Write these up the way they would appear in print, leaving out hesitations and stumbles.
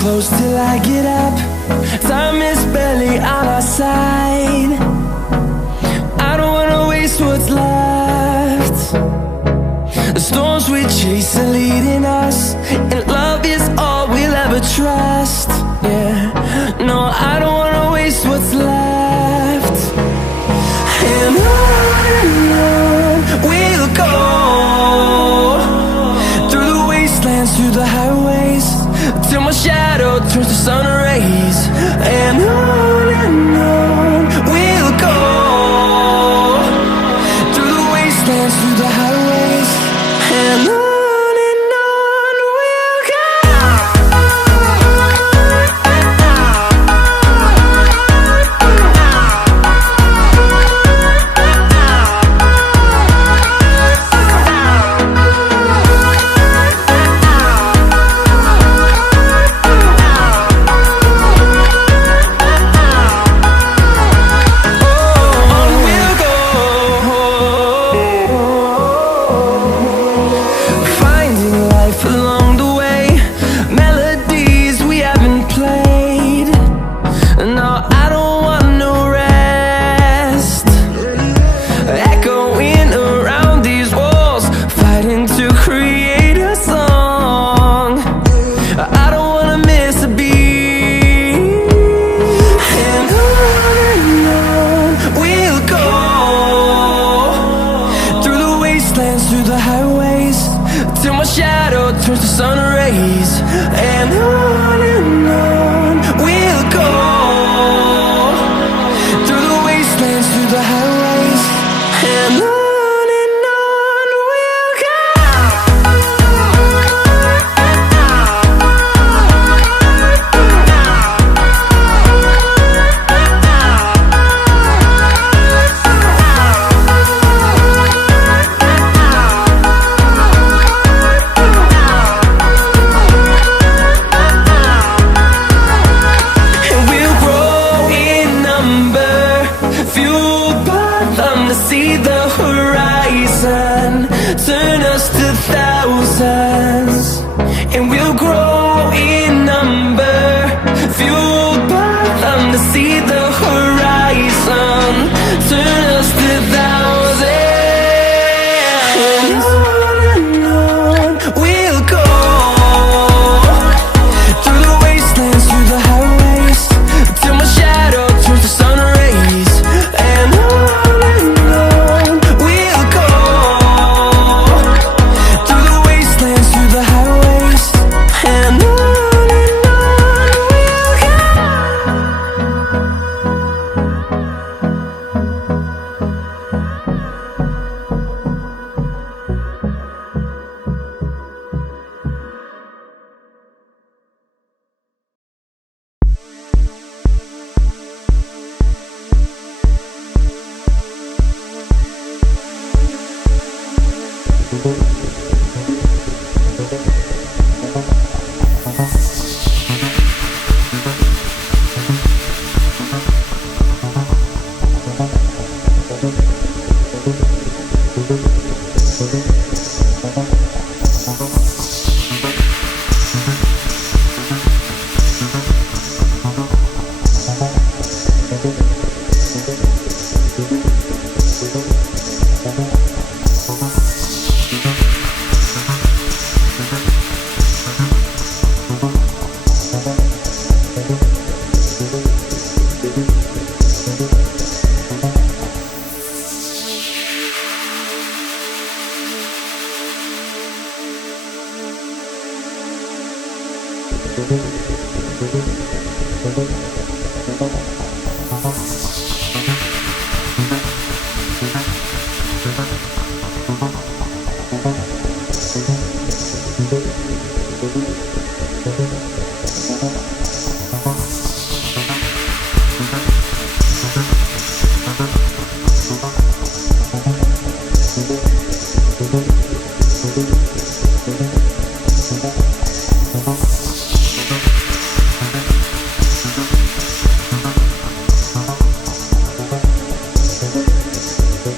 close till I get up. Time is barely on our side. I don't wanna waste what's left. The storms we chase are leading us, and love is all we'll ever trust. Yeah, no, I don't wanna waste what's left. And on we'll go, through the wastelands, through the highways, till my shadow turns to sun rays. And on we'll go, through the wastelands, through the highways, and on we'll go. Through the highways, till my shadow turns to sun rays. And on we'll go, through the wastelands, through the highways, and on we'll go. See the horizon, turn us to thousands, and we'll grow in number, fueled by them. To see the horizon, turn us to thousands, and on we'll go, through the wastelands, through the highways, till my shadow turns to sun rays. And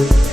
Thank you.